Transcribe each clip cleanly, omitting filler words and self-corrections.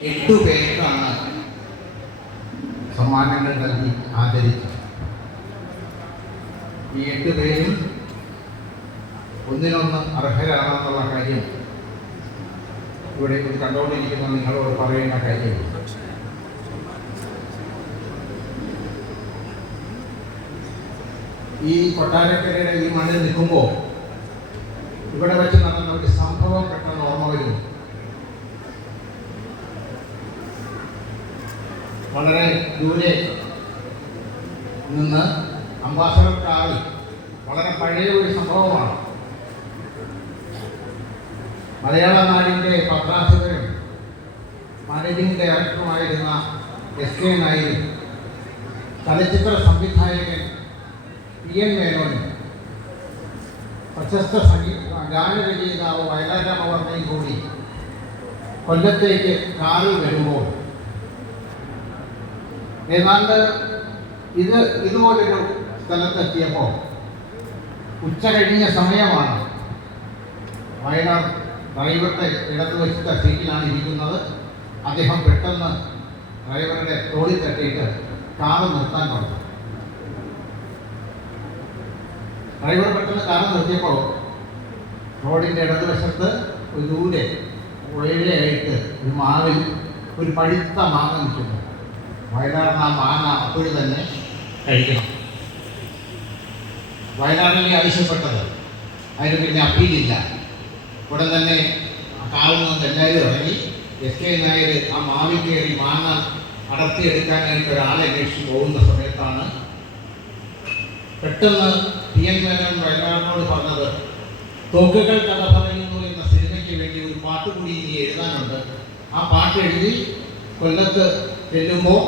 8 പേർക്കാണ് സമ്മാനങ്ങൾ നൽകി ആദരിച്ചത്. ഈ 8 പേരും ഒന്നിനൊന്ന് അർഹരാണെന്നുള്ള കാര്യം ഇവിടെ ഇത് കണ്ടുകൊണ്ടിരിക്കുന്ന നിങ്ങളോട് പറയുന്ന കാര്യം ഈ കൊട്ടാരക്കരയുടെ ഈ മണ്ണിൽ നിൽക്കുമ്പോൾ ഇവിടെ വെച്ച് നടന്ന ഒരു സംഭവം പെട്ടെന്ന് ഓർമ്മ വരുന്നു. വളരെ ദൂരെ നിന്ന് അംബാസഡർ കാറിൽ വളരെ പഴയ ഒരു സംഭവമാണ്. മലയാള നാടിൻ്റെ പത്രാധിപരും മാനേജിംഗ് ഡയറക്ടറുമായിരുന്ന എസ്.കെ. നായരും ചലച്ചിത്ര സംവിധായകൻ പി.എൻ. മേനോനും പ്രശസ്ത ഗാനരചയിതാവ് വയലാർ രാമവർമ്മയും കൂടി കൊല്ലത്തേക്ക് കാറിൽ വരുമ്പോൾ ഏതാണ്ട് ഇതുപോലൊരു സ്ഥലത്തെത്തിയപ്പോൾ ഉച്ച കഴിഞ്ഞ സമയമാണ്. വയലാർ ഡ്രൈവറുടെ ഇടതുവശത്തെ സീറ്റിലാണ് ഇരിക്കുന്നത്. അദ്ദേഹം പെട്ടെന്ന് ഡ്രൈവറുടെ തോളിൽ തട്ടിയിട്ട് കാറ് നിർത്താൻ പറഞ്ഞു. ഡ്രൈവർ പെട്ടെന്ന് കാറ് നിർത്തിയപ്പോൾ റോഡിൻ്റെ ഇടതുവശത്ത് ഒരു ദൂരെ ഉയരെയായിട്ട് ഒരു മാവിൽ ഒരു പഴുത്ത മാങ്ങ നിൽക്കുന്നു. വയലാറിന് ആ മാങ്ങ അപ്പോഴും തന്നെ കഴിക്കണം. വയലാറിനെ ആവശ്യപ്പെട്ടത്, അതിന് പിന്നെ അപ്പീലില്ല. ഉടൻ തന്നെ കാറിൽ നിന്ന് എല്ലാവരും ഇറങ്ങി എസ്.കെ. നായർ ആ മാവിൽ കയറി മാങ്ങ അടർത്തിയെടുക്കാനായിട്ട് ഒരാളെ അന്വേഷിച്ച് പോകുന്ന സമയത്താണ് പെട്ടെന്ന് പി.എൻ. മേനോൻ വയലാറിനോട് പറഞ്ഞത്, തോക്കുകൾ കഥ പറയുന്നു എന്ന സിനിമയ്ക്ക് വേണ്ടി ഒരു പാട്ട് കൂടി ഇനി എഴുതാനുണ്ട്. ആ പാട്ട് എഴുതി കൊല്ലത്ത് ചെല്ലുമ്പോൾ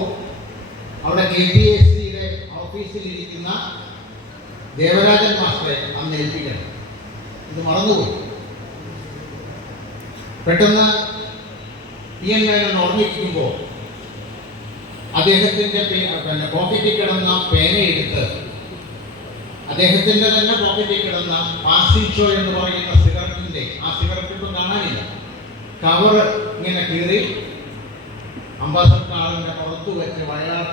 അവിടെ KPSCയുടെ ഓഫീസിലിരിക്കുന്ന ദേവരാജൻ മാസ്റ്ററെ അന്ന് ഏൽപ്പിക്കണം. ഇത് മറന്നുപോയി. പെട്ടെന്ന് പി.എൻ. മേനോൻ ഓർമ്മിക്കുമ്പോൾ അദ്ദേഹത്തിൻ്റെ പോക്കറ്റിൽ കിടന്ന പേനയെടുത്ത് അദ്ദേഹത്തിൻ്റെ തന്നെ പോക്കറ്റിൽ കിടന്ന പാസിഷോ എന്ന് പറയുന്ന സിഗരറ്റിൻ്റെ ആ സിഗരറ്റ് ഇപ്പം കാണാനില്ല, കവറ് ഇങ്ങനെ കീറി അംബാസഡർ കാറിൻ്റെ പുറത്തു വെച്ച് വയലാർ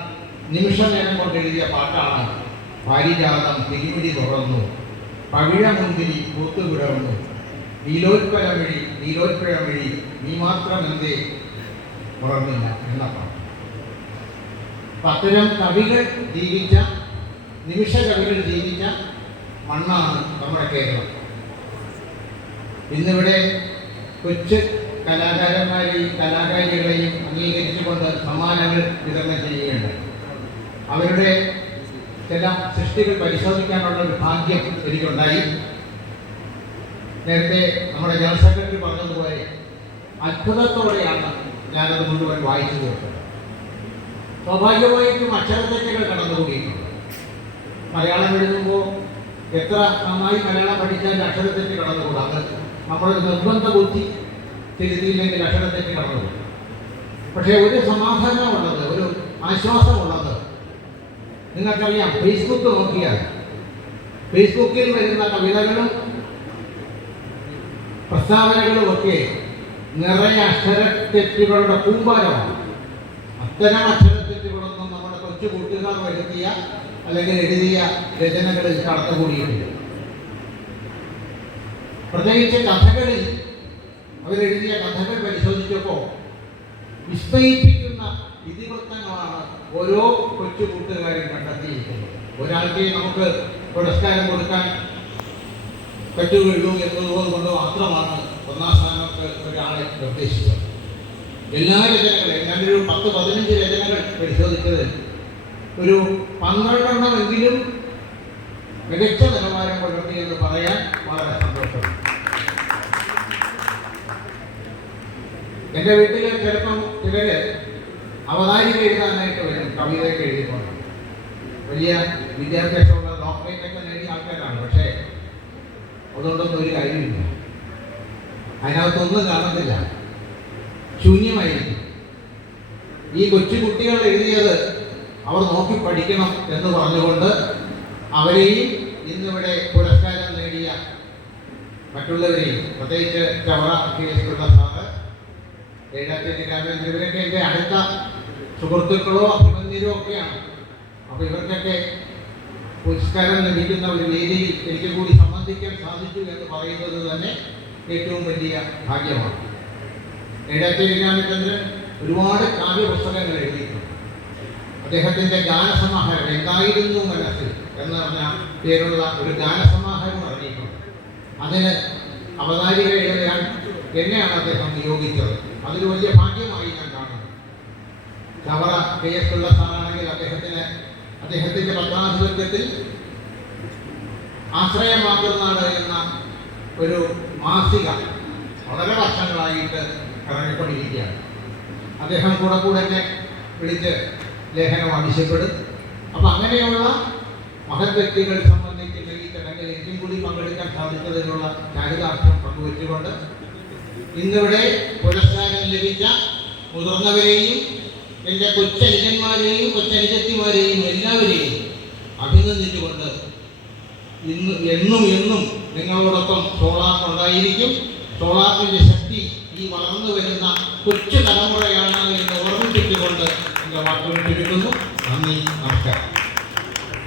നിമിഷ നേരം കൊണ്ട് എഴുതിയ പാട്ടാണ് പാരിജാതം തിരിമിടി തുറന്നു, പവിഴമുന്തിരി പൂത്തുവിടർന്നു, നീലോത്പഴമിഴി നീ മാത്രം എന്തേ തുറന്നില്ല എന്ന പാട്ട്. അത്തരം കവികൾ ജീവിച്ച, നിമിഷ കവികൾ ജീവിച്ച മണ്ണാണ് നമ്മുടെ കേരളം. ഇന്നിവിടെ കൊച്ചു കലാകാരന്മാരെയും കലാകാരികളെയും അംഗീകരിച്ചുകൊണ്ട് സമ്മാനങ്ങൾ വിതരണം ചെയ്യുകയുണ്ടായി. അവരുടെ ചില സൃഷ്ടികൾ പരിശോധിക്കാനുള്ള ഒരു ഭാഗ്യം എനിക്കുണ്ടായി. നേരത്തെ നമ്മുടെ ജനറൽ സെക്രട്ടറി പറഞ്ഞതുപോലെ അത്ഭുതത്തോടെയാണ് ഞാനത് മുഴുവൻ വായിച്ചു തീർത്തത്. സ്വാഭാവികമായിട്ടും അക്ഷരത്തെറ്റുകൾ കടന്നുകൂടിയിട്ടുണ്ട്. മലയാളം എഴുതുമ്പോൾ എത്ര നന്നായി മലയാളം പഠിച്ചാൽ അക്ഷരത്തെറ്റ് കടന്നുകൂടാ. അത് നമ്മുടെ നിർബന്ധ ബുദ്ധി തിരുത്തിയില്ലെങ്കിൽ അക്ഷരത്തെറ്റ് കടന്നുകൂടും. പക്ഷേ ഒരു സമാധാനമുള്ളത്, ഒരു ആശ്വാസമുള്ളത്, നിങ്ങൾക്കറിയാം, ഫേസ്ബുക്ക് നോക്കിയാൽ ഫേസ്ബുക്കിൽ വരുന്ന കവിതകളും പ്രസ്താവനകളും ഒക്കെ നിറയെ അക്ഷരത്തെറ്റുകളുടെ കൂമ്പാരമാണ്. അത്തരം അക്ഷരത്തെറ്റുകളൊന്നും നമ്മുടെ കൊച്ചു കൂട്ടുകാർ വരുത്തിയ അല്ലെങ്കിൽ എഴുതിയ രചനകളിൽ കടന്നുകൂടിയിട്ടില്ല. പ്രത്യേകിച്ച് കഥകളിൽ അവരെഴുതിയ കഥകൾ പരിശോധിച്ചപ്പോൾ വിസ്മയിപ്പിക്കുന്ന ഇതിവൃത്തങ്ങളാണ് ഓരോ കൊച്ചു കൂട്ടുകാരും കണ്ടെത്തിയിരിക്കുന്നത്. ഒരാൾക്ക് നമുക്ക് പുരസ്കാരം കൊടുക്കാൻ പറ്റുകയുള്ളൂ എന്നതുകൊണ്ട് മാത്രമാണ് 1ാം സ്ഥാനത്ത് ഒരാളെ നിർദ്ദേശിച്ചത്. എല്ലാ രചനകളും ഞാനൊരു 10-15 രചനകൾ പരിശോധിച്ചത് ഒരു 12 മികച്ച നിലവാരം പുലർത്തിയെന്ന് പറയാൻ വളരെ സന്തോഷമുണ്ട്. എൻ്റെ വീട്ടിൽ ചിലപ്പം ചിലര് അവതാരിക എഴുതാനായിട്ട് വരും, കവിതയൊക്കെ എഴുതിക്കൊണ്ട്. വലിയ വിദ്യാഭ്യാസമുള്ള ഡോക്ടറേറ്റൊക്കെ നേടിയ ആൾക്കാരാണ്. പക്ഷേ അതുകൊണ്ടൊന്നും ഒരു കാര്യമില്ല. അതിനകത്തൊന്നും കാണത്തില്ല, ശൂന്യമായിരിക്കും. ഈ കൊച്ചു കുട്ടികൾ എഴുതിയത് അവർ നോക്കി പഠിക്കണം എന്ന് പറഞ്ഞുകൊണ്ട് അവരെയും ഇന്നിവിടെ പുരസ്കാരം നേടിയ മറ്റുള്ളവരെയും, പ്രത്യേകിച്ച് ചവറ KS പിള്ള സാറ്, ഏഴാറ്റേരി രാമേന്ദ്രൻ ഇവരൊക്കെ എൻ്റെ അടുത്ത സുഹൃത്തുക്കളോ അഭിമന്യരോ ഒക്കെയാണ്. അപ്പോൾ ഇവർക്കൊക്കെ പുരസ്കാരം ലഭിക്കുന്ന ഒരു വേദിയിൽ എനിക്ക് കൂടി സംബന്ധിക്കാൻ സാധിച്ചു എന്ന് പറയുന്നത് തന്നെ ഏറ്റവും വലിയ ഭാഗ്യമാണ്. ഏഴാറ്റേരി രാമചന്ദ്രൻ ഒരുപാട് കാവ്യപുസ്തകങ്ങൾ എഴുതിയിട്ടുണ്ട്. അദ്ദേഹത്തിൻ്റെ ഗാനസമാഹാരം എന്തായിരുന്നു മനസ്സിൽ എന്ന് പറഞ്ഞ പേരുള്ള ഒരു ഗാനസമാഹാരം ഇറങ്ങിയിട്ടുണ്ട്. അതിന് അവതാരിക എഴുതാൻ എന്നെയാണ് അദ്ദേഹം നിയോഗിച്ചത്. അതൊരു വലിയ ഭാഗ്യമായി ഞാൻ കാണുന്നു. ചവറ KS പിള്ള സാറാണെങ്കിൽ അദ്ദേഹത്തിൻ്റെ പത്രാധിപത്യത്തിൽ ആശ്രയമാകുന്നാട് എന്ന ഒരു മാസിക വളരെ വർഷങ്ങളായിട്ട് ഇറങ്ങിക്കൊണ്ടിരിക്കുകയാണ്. അദ്ദേഹം കൂടെ എന്നെ വിളിച്ച് ലേഖനം ആവശ്യപ്പെടും. അപ്പം അങ്ങനെയുള്ള മഹത് വ്യക്തികൾ സംബന്ധിക്കുന്ന ഈ ചടങ്ങിൽ എനിക്കും കൂടി പങ്കെടുക്കാൻ സാധിച്ചതിനുള്ള ചാരിതാർത്ഥ്യം പങ്കുവെച്ചുകൊണ്ട് ഇന്നിവിടെ പുരസ്കാരം ലഭിച്ച മുതിർന്നവരെയും എൻ്റെ കൊച്ചനുജന്മാരെയും കൊച്ചനുജത്തിമാരെയും എല്ലാവരെയും അഭിനന്ദിച്ചുകൊണ്ട് എന്നും നിങ്ങളോടൊപ്പം സോളാർ ഉണ്ടായിരിക്കും. സോളാറിൻ്റെ ശക്തി ഈ വളർന്നു വരുന്ന കൊച്ചു തലമുറയാണ് എന്ന് ഓർമ്മിപ്പിച്ചുകൊണ്ട് എൻ്റെ വാക്കുകൾ ചുരുക്കുന്നു.